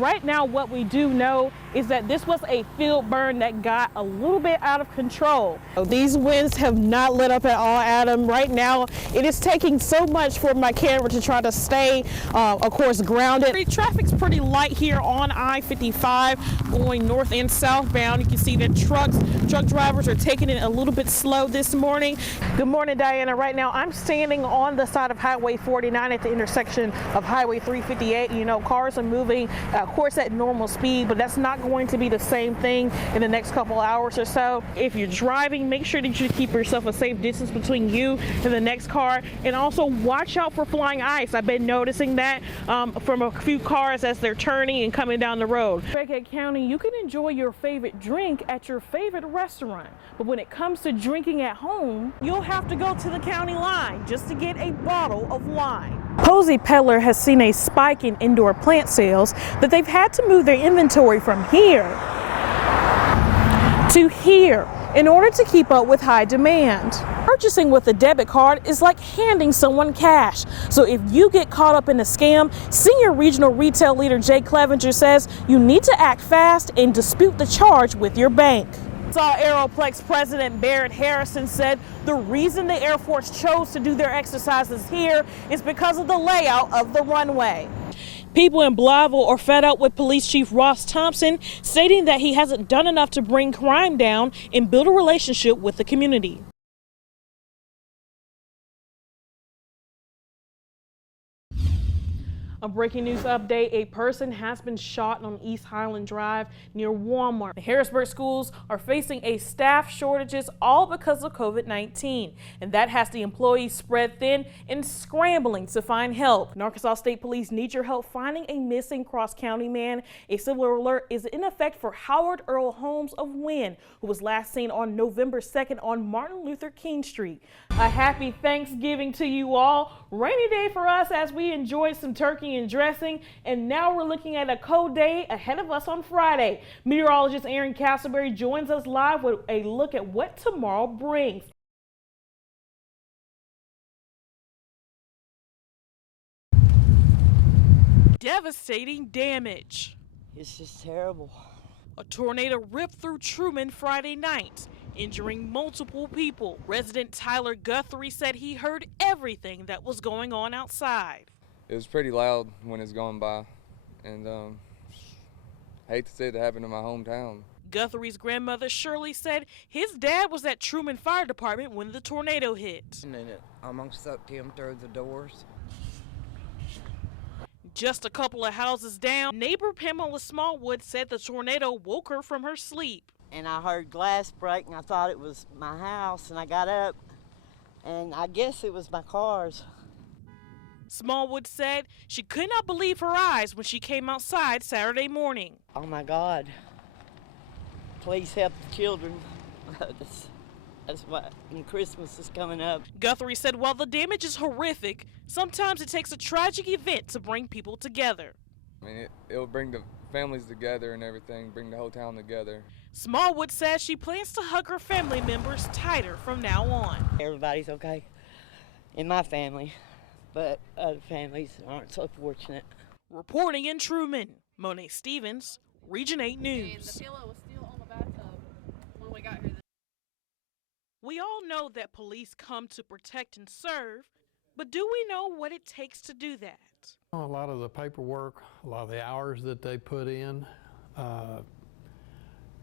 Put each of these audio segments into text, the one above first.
right now what we do know is that this was a field burn that got a little bit out of control. These winds have not let up at all, Adam. Right now it is taking so much for my camera to try to stay, of course, grounded. The traffic's pretty light here on I-55 going north and southbound. You can see that truck drivers are taking it a little bit slow this morning. Good morning, Diana. Right now I'm standing on the side of Highway 49 at the intersection of Highway 358. You know, cars are moving, of course, at normal speed, but that's not going to be the same thing in the next couple hours or so. If you're driving, make sure that you keep yourself a safe distance between you and the next car, and also watch out for flying ice. I've been noticing that from a few cars as they're turning and coming down the road. In Fayette County, you can enjoy your favorite drink at your favorite restaurant, but when it comes to drinking at home, you'll have to go to the county line just to get a bottle of wine. Posey Peddler has seen a spike in indoor plant sales that they've had to move their inventory from here to here in order to keep up with high demand. Purchasing with a debit card is like handing someone cash. So if you get caught up in a scam, Senior Regional Retail Leader Jay Clevenger says you need to act fast and dispute the charge with your bank. Aeroplex President Barrett Harrison said the reason the Air Force chose to do their exercises here is because of the layout of the runway. People in Blytheville are fed up with Police Chief Ross Thompson, stating that he hasn't done enough to bring crime down and build a relationship with the community. A breaking news update, a person has been shot on East Highland Drive near Walmart. The Harrisburg schools are facing a staff shortages all because of COVID-19, and that has the employees spread thin and scrambling to find help. Arkansas State Police need your help finding a missing cross-county man. A civil alert is in effect for Howard Earl Holmes of Wynn, who was last seen on November 2nd on Martin Luther King Street. A happy Thanksgiving to you all. Rainy day for us as we enjoyed some turkey and dressing, and now we're looking at a cold day ahead of us on Friday. Meteorologist Aaron Castleberry joins us live with a look at what tomorrow brings. Devastating damage. It's just terrible. A tornado ripped through Truman Friday night, injuring multiple people. Resident Tyler Guthrie said he heard everything that was going on outside. It was pretty loud when it's going by, and hate to see it happen in my hometown. Guthrie's grandmother Shirley said his dad was at Truman Fire Department when the tornado hit. And then it almost sucked him through the doors. Just a couple of houses down, neighbor Pamela Smallwood said the tornado woke her from her sleep. And I heard glass break, and I thought it was my house, and I got up, and I guess it was my cars. Smallwood said she could not believe her eyes when she came outside Saturday morning. Oh my God, please help the children. That's what, and Christmas is coming up. Guthrie said while the damage is horrific, sometimes it takes a tragic event to bring people together. I mean, it'll bring the families together and everything, bring the whole town together. Smallwood says she plans to hug her family members tighter from now on. Everybody's okay in my family, but other families aren't so fortunate. Reporting in Truman, Monae Stevens, Region 8 News. And the pillow was still on the bathtub when we got here. We all know that police come to protect and serve, but do we know what it takes to do that? A lot of the paperwork, a lot of the hours that they put in,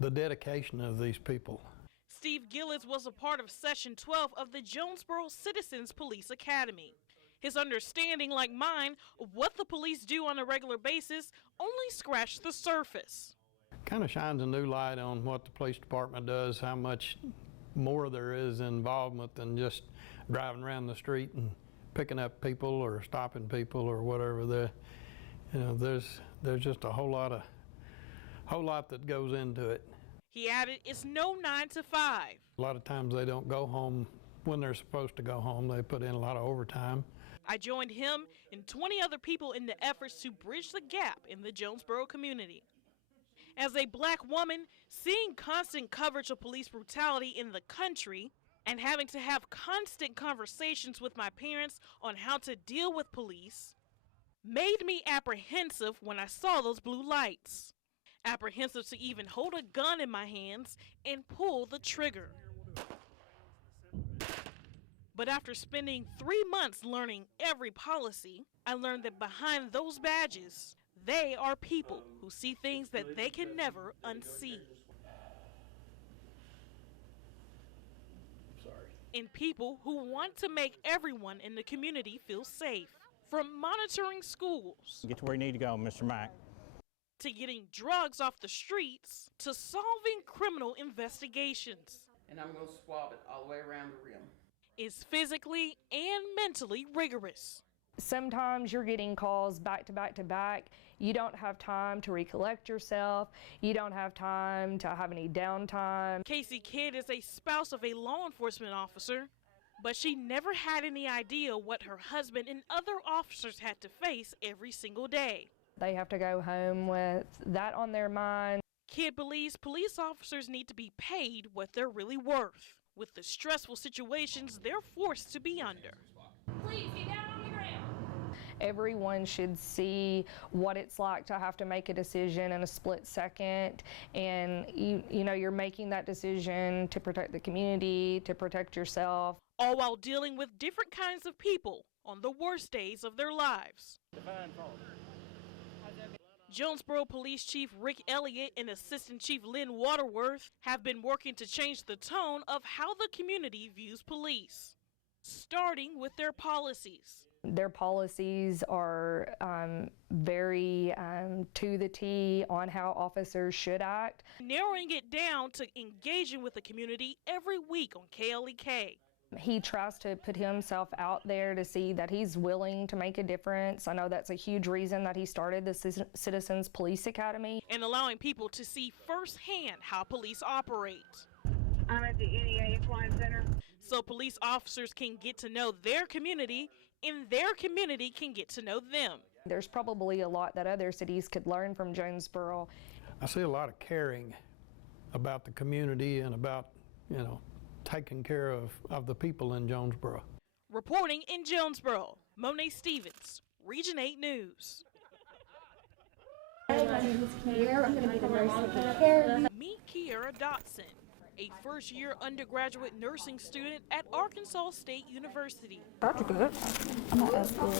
the dedication of these people. Steve Gillis was a part of Session 12 of the Jonesboro Citizens Police Academy. His understanding, like mine, of what the police do on a regular basis only scratched the surface. Kind of shines a new light on what the police department does, how much more there is involvement than just driving around the street and picking up people or stopping people or whatever. There's just a whole lot that goes into it. He added, it's no 9 to 5. A lot of times they don't go home when they're supposed to go home. They put in a lot of overtime. I joined him and 20 other people in the efforts to bridge the gap in the Jonesboro community. As a black woman, seeing constant coverage of police brutality in the country and having to have constant conversations with my parents on how to deal with police, made me apprehensive when I saw those blue lights. Apprehensive to even hold a gun in my hands and pull the trigger. But after spending 3 months learning every policy, I learned that behind those badges, they are people who see things that they can never unsee. And people who want to make everyone in the community feel safe. From monitoring schools, Get to where you need to go, Mr. Mack. to getting drugs off the streets, to solving criminal investigations, And I'm going to swab it all the way around the rim. is physically and mentally rigorous. Sometimes you're getting calls back to back to back. You don't have time to recollect yourself. You don't have time to have any downtime. Casey Kidd is a spouse of a law enforcement officer, but she never had any idea what her husband and other officers had to face every single day. They have to go home with that on their mind. Kidd believes police officers need to be paid what they're really worth, with the stressful situations they're forced to be under. Please get down on the ground. Everyone should see what it's like to have to make a decision in a split second, and you know you're making that decision to protect the community, to protect yourself. All while dealing with different kinds of people on the worst days of their lives. Jonesboro Police Chief Rick Elliott and Assistant Chief Lynn Waterworth have been working to change the tone of how the community views police, starting with their policies. Their policies are very to the T on how officers should act. Narrowing it down to engaging with the community every week on KLEK. He tries to put himself out there to see that he's willing to make a difference. I know that's a huge reason that he started the Citizens Police Academy. And allowing people to see firsthand how police operate. I'm at the NEA Equine Center. So police officers can get to know their community and their community can get to know them. There's probably a lot that other cities could learn from Jonesboro. I see a lot of caring about the community and about, taking care of the people in Jonesboro. Reporting in Jonesboro, Monae Stevens, Region 8 News. Meet Kiera Dotson, a first-year undergraduate nursing student at Arkansas State University. Dr. Good. I'm not as good.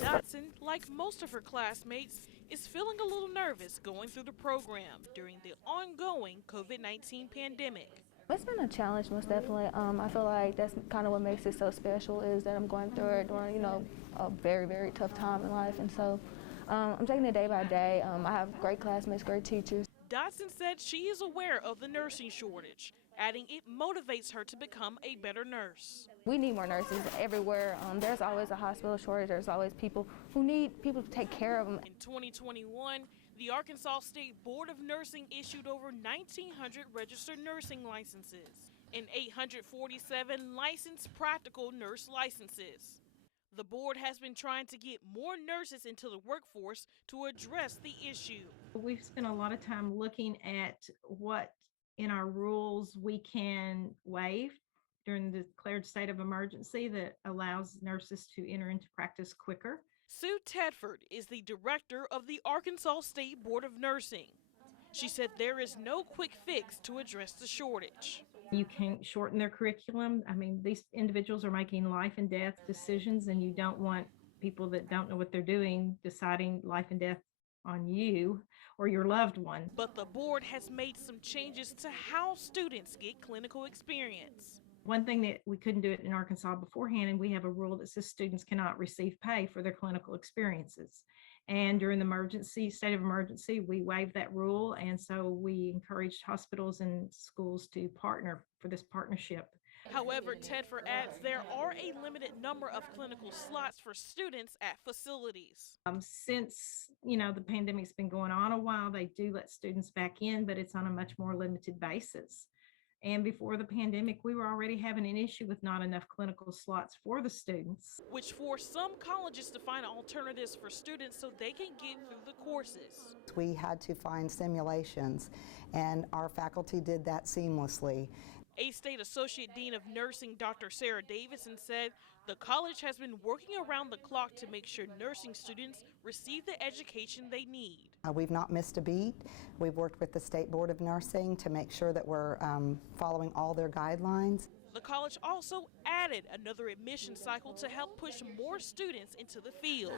Dotson, like most of her classmates, is feeling a little nervous going through the program during the ongoing COVID-19 pandemic. It's been a challenge, most definitely. I feel like that's kind of what makes it so special is that I'm going through it during, a very, very tough time in life. And so I'm taking it day by day. I have great classmates, great teachers. Dotson said she is aware of the nursing shortage, adding it motivates her to become a better nurse. We need more nurses everywhere. There's always a hospital shortage. There's always people who need people to take care of them. In 2021, the Arkansas State Board of Nursing issued over 1,900 registered nursing licenses and 847 licensed practical nurse licenses. The board has been trying to get more nurses into the workforce to address the issue. We've spent a lot of time looking at what in our rules we can waive during the declared state of emergency that allows nurses to enter into practice quicker. Sue Tedford is the director of the Arkansas State Board of Nursing. She said there is no quick fix to address the shortage. You can shorten their curriculum. I mean, these individuals are making life and death decisions, and you don't want people that don't know what they're doing deciding life and death on you or your loved one. But the board has made some changes to how students get clinical experience. One thing that we couldn't do it in Arkansas beforehand, and we have a rule that says students cannot receive pay for their clinical experiences. And during the state of emergency, we waived that rule. And so we encouraged hospitals and schools to partner for this partnership. However, Tedford adds there are a limited number of clinical slots for students at facilities. Since, the pandemic's been going on a while, they do let students back in, but it's on a much more limited basis. And before the pandemic, we were already having an issue with not enough clinical slots for the students. Which forced some colleges to find alternatives for students so they can get through the courses. We had to find simulations, and our faculty did that seamlessly. A State Associate Dean of Nursing, Dr. Sarah Davison, said The college has been working around the clock to make sure nursing students receive the education they need. We've not missed a beat. We've worked with the State Board of Nursing to make sure that we're following all their guidelines. The college also added another admission cycle to help push more students into the field.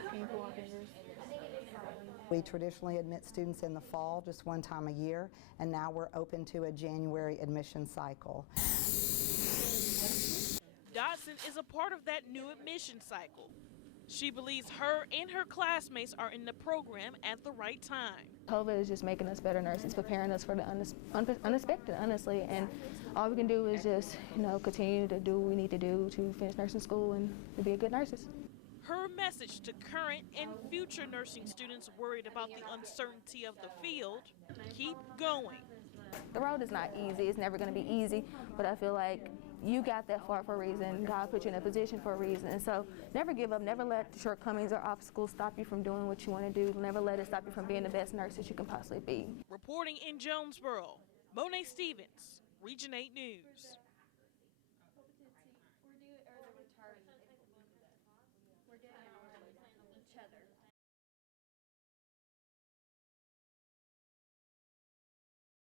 We traditionally admit students in the fall just one time a year, and now we're open to a January admission cycle. Dodson is a part of that new admission cycle. She believes her and her classmates are in the program at the right time. COVID is just making us better nurses, preparing us for the unexpected, honestly, and all we can do is just, continue to do what we need to do to finish nursing school and to be a good nurses. Her message to current and future nursing students worried about the uncertainty of the field: keep going. The road is not easy. It's never going to be easy, but I feel like you got that far for a reason. God put you in a position for a reason. And so never give up. Never let shortcomings or obstacles stop you from doing what you want to do. Never let it stop you from being the best nurse that you can possibly be. Reporting in Jonesboro, Monae Stevens, Region 8 News.